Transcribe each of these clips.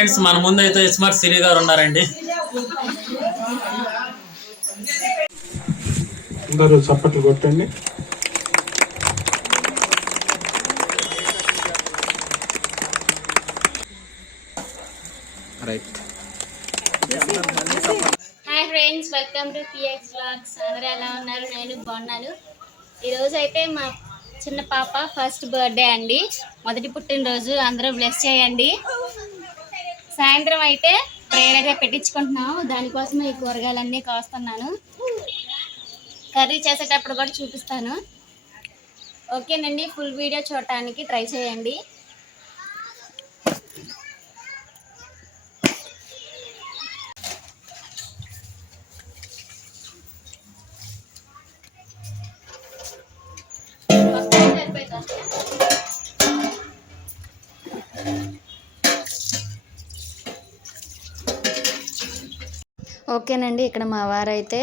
Friends, మన ముందు అయితే స్మార్ట్ సిరి గారు ఉన్నారండి. అందరూ చప్పట్లు కొట్టండి. Hi friends, welcome to PX vlogs. అందరూ ఎలా ఉన్నారు? నేను బాగున్నాను. ఈరోజు అయితే మా చిన్న పాప ఫస్ట్ బర్త్డే అండి, మొదటి పుట్టినరోజు. అందరూ బ్లెస్ చేయండి. సాయంత్రం అయితే ప్రేయర్ అయితే పెట్టించుకుంటున్నాము. దానికోసమే ఈ కూరగాయలన్నీ కోస్తున్నాను. కర్రీ చేసేటప్పుడు కూడా చూపిస్తాను. ఓకేనండి, ఫుల్ వీడియో చూడటానికి ట్రై చేయండి. ఓకేనండి, ఇక్కడ మా వారు అయితే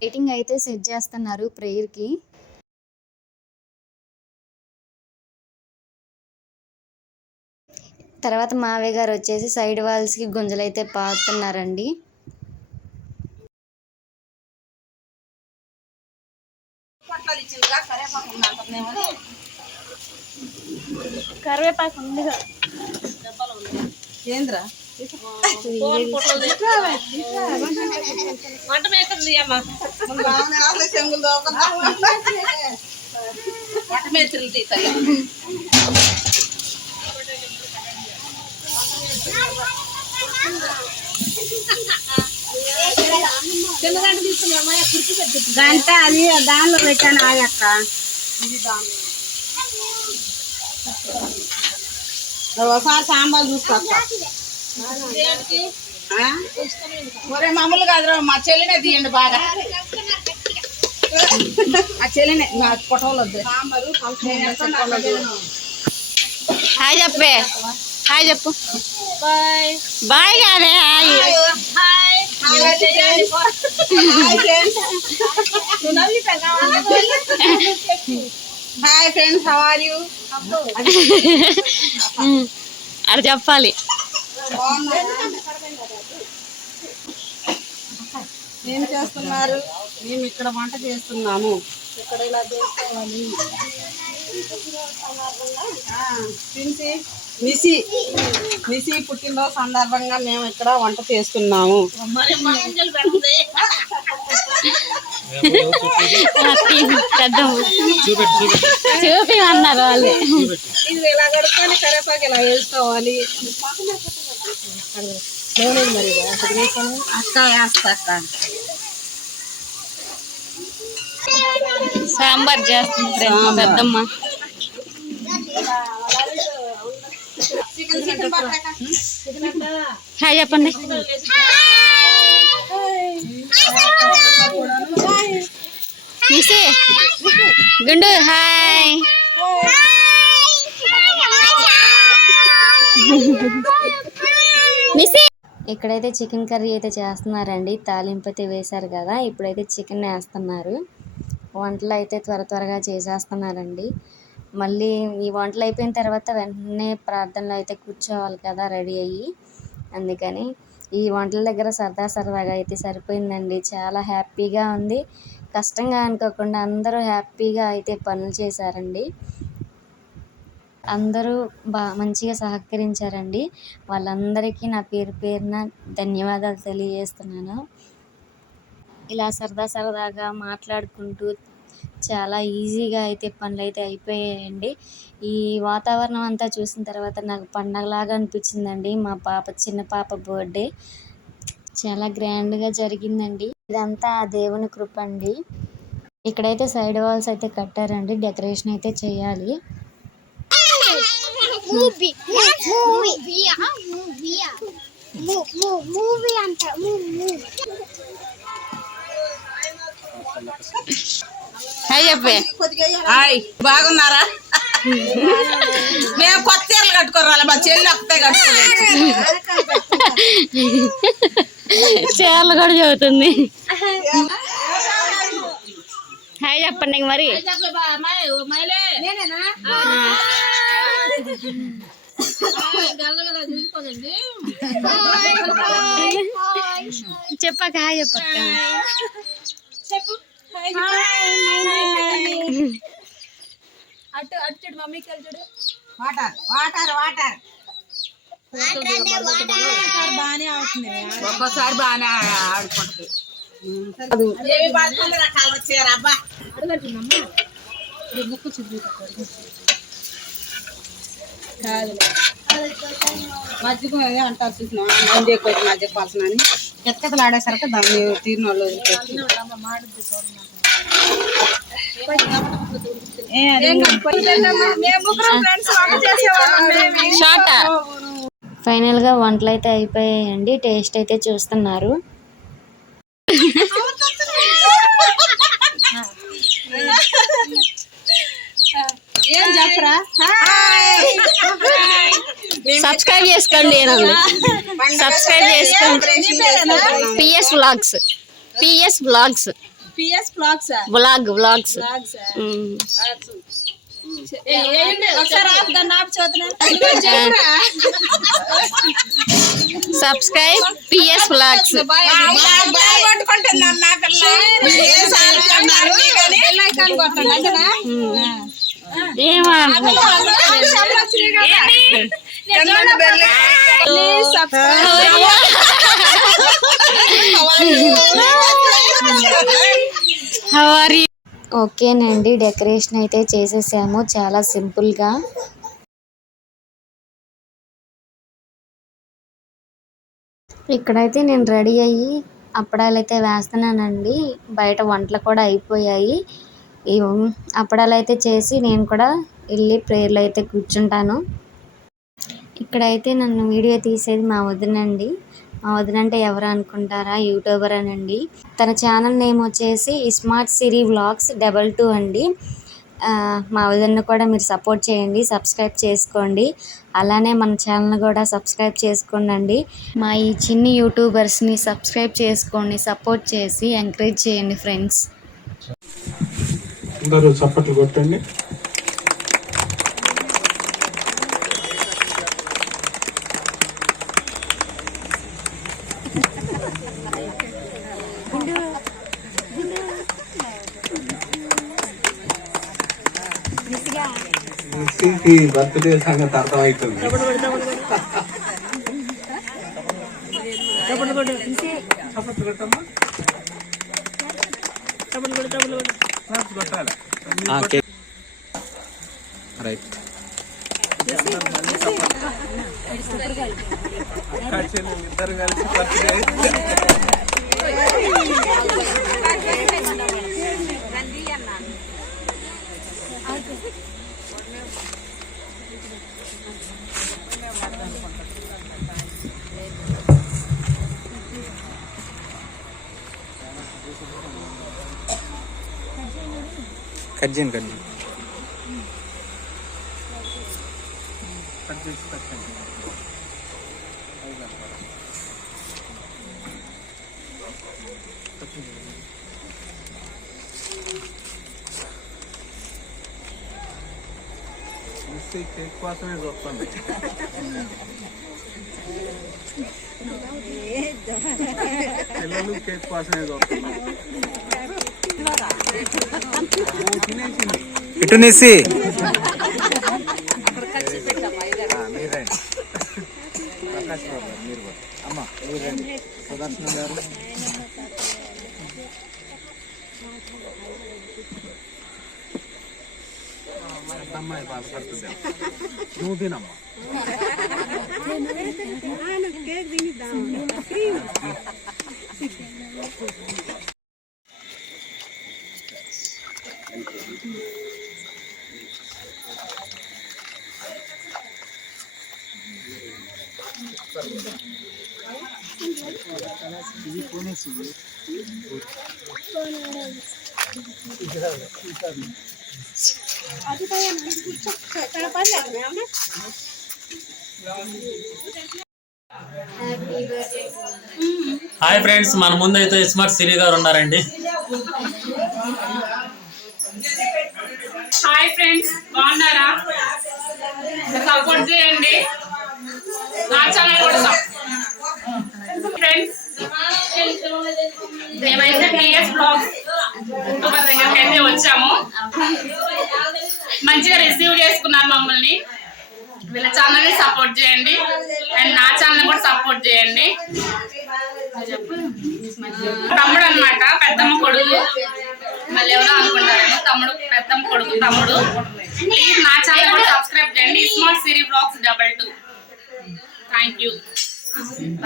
లైటింగ్ అయితే సెట్ చేస్తున్నారు ప్రేయర్కి. తర్వాత మావయ్య గారు వచ్చేసి సైడ్ వాల్స్కి గుంజలు అయితే పాతున్నారండి. కరివేపాకు ఉందిగా ఏంద్రా వంట మేస్తుంది అమ్మా. వంట మేస్తుంది తీసాలి. గంట అది దానిలో పెట్టాను. ఆయక్క ఇది దానిలో ఒకసారి సాంబార్ చూసుకొస్తా. ఒరే మామూలు కాదురా, మా చెల్లినే తీయండి బాగా. ఆ చెల్లినే పొట్టలు వద్దు. హాయ్ చెప్పే. హాయ్ చెప్పు. బాయ్ బాయ్ కాదే. Hi hi friends, how are you? అది చెప్పాలి. ఏం చేస్తున్నారు? మేము ఇక్కడ వంట చేస్తున్నాము. ఇక్కడ ఇలా చేసుకోవాలి. మిసి పుట్టినరోజు సందర్భంగా మేము ఇక్కడ వంట చేస్తున్నాము. చూపి అన్నారు వాళ్ళు. ఇది ఇలా కడుక్కొని కరేపాకు ఇలా వేసుకోవాలి. మరి అక్క వేస్తా. అక్క సాంబార్ చేస్తుంది పెద్దమ్మ. హాయ్ చెప్పండి. మిసి గుండు హాయ్. మిసి ఇక్కడైతే చికెన్ కర్రీ అయితే చేస్తున్నారండి. తాలింపు అయితే వేశారు కదా, ఇప్పుడైతే చికెన్ వేస్తున్నారు. వంటలు అయితే త్వరగా చేసేస్తున్నారండి. మళ్ళీ ఈ వంటలు అయిపోయిన తర్వాత వెంటనే ప్రార్థనలో అయితే కూర్చోవాలి కదా రెడీ అయ్యి. అందుకని ఈ వంటల దగ్గర సరదాగా అయితే సరిపోయిందండి. చాలా హ్యాపీగా ఉంది. కష్టంగా అనుకోకుండా అందరూ హ్యాపీగా అయితే పనులు చేశారండి. అందరూ మంచిగా సహకరించారండి. వాళ్ళందరికీ నా పేరున ధన్యవాదాలు తెలియజేస్తున్నాను. ఇలా సరదాగా మాట్లాడుకుంటూ చాలా ఈజీగా అయితే పనులు అయితే అయిపోయాయండి. ఈ వాతావరణం అంతా చూసిన తర్వాత నాకు పండగలాగా అనిపించిందండి. మా చిన్న పాప బర్త్డే చాలా గ్రాండ్గా జరిగిందండి. ఇదంతా ఆ దేవుని కృప అండి. ఇక్కడైతే సైడ్ వాల్స్ అయితే కట్టారండి. డెకరేషన్ అయితే చేయాలి. హాయ్ చెప్పే. హాయ్, బాగున్నారా? మేము కొత్త చీరలు కట్టుకోరాలి. మా చెల్లి ఒకటే కట్టుకోలేదు. చీరలు కూడా చెబుతుంది. హాయ్ చెప్పండి మరి. చెప్పక చెప్పక్క అటు అటు చూడు మమ్మీకి చూడు వాటర్ వాటర్ వాటర్ బాగానే అవుతుంది ఒక్కోసారి బాగానే ఆడుకుంటుంది మజ్జిగ అంటారు చూసిన మంది ఎక్కువ మజ్జిగ పాల్సిన అని ఎత్తకలు ఆడేసరికి దాన్ని తీరిన వాళ్ళు ఫైనల్ గా వంటలు అయితే అయిపోయాయండి. టేస్ట్ అయితే చూస్తున్నారు. ఏం చెప్పరా సబ్స్క్రైబ్ చేసుకోండి. సబ్స్క్రైబ్ చేసుకోండి. PS vlogs PS vlogs PS blogs vlog vlogs subscribe PS vlogs. ఓకేనండి, డెకరేషన్ అయితే చేసేసాము చాలా సింపుల్గా. ఇక్కడైతే నేను రెడీ అయ్యి అప్పడాలు అయితే వేస్తున్నానండి. బయట వంటలు కూడా అయిపోయాయి. ఈ అప్పడాలు అయితే చేసి నేను కూడా వెళ్ళి ప్రేయర్లో అయితే కూర్చుంటాను. ఇక్కడైతే నన్ను వీడియో తీసేది మా వదినండి. మా వదిన అంటే ఎవరు అనుకుంటారా, యూట్యూబర్ అనండి. తన ఛానల్ నేమ్ వచ్చేసి స్మార్ట్ సిరి వ్లాగ్స్ 22 అండి. మా వదిన కూడా మీరు సపోర్ట్ చేయండి, సబ్స్క్రైబ్ చేసుకోండి. అలానే మన ఛానల్ కూడా సబ్స్క్రైబ్ చేసుకోండి. మా ఈ చిన్ని యూట్యూబర్స్ని సబ్స్క్రైబ్ చేసుకోండి, సపోర్ట్ చేసి ఎంకరేజ్ చేయండి ఫ్రెండ్స్. అందరూ చప్పట్లు కొట్టండి. బర్త్డే సంగతి అర్థమవుతుంది. రైట్ ఇద్దరు కలిసి బర్త్డే కట్ చేయండి. కేక్ కోసమే చూస్తుంది. పిల్లలు కేక్ కోసమే చూస్తున్నారు. ఇటు నిసి మీరండి, ప్రకాష్ బాబు మీరు కూడా అమ్మ మీరండి, సుదర్శనం గారు అమ్మాయి బాధపడుతుంది. నువ్వు తినమ్మా. హాయ్ ఫ్రెండ్స్, మన ముందు అయితే స్మార్ట్ సిరి గారు ఉన్నారండి. హాయ్ ఫ్రెండ్స్, బాగున్నారా? సపోర్ట్ చేయండి. నా ఛానల్ కూడా ఫ్రెండ్స్, మేమైతే PS బ్లాగ్స్ యూట్యూబర్ దగ్గరికి అయితే వచ్చాము. మంచిగా రిసీవ్ చేసుకున్నారు మమ్మల్ని. వీళ్ళ ఛానల్ ని సపోర్ట్ చేయండి అండ్ నా ఛానల్ కూడా సపోర్ట్ చేయండి. తమ్ముడు అన్నమాట, పెద్దమ్మ కొడుకు. మళ్ళీ ఎవరో అనుకుంటారేమో, తమ్ముడు పెద్దమ్మ కొడుకు తమ్ముడు. ప్లీజ్ నా ఛానల్ కూడా సబ్స్క్రైబ్ చేయండి. Smart Siri blogs 22. Thank you.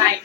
Bye.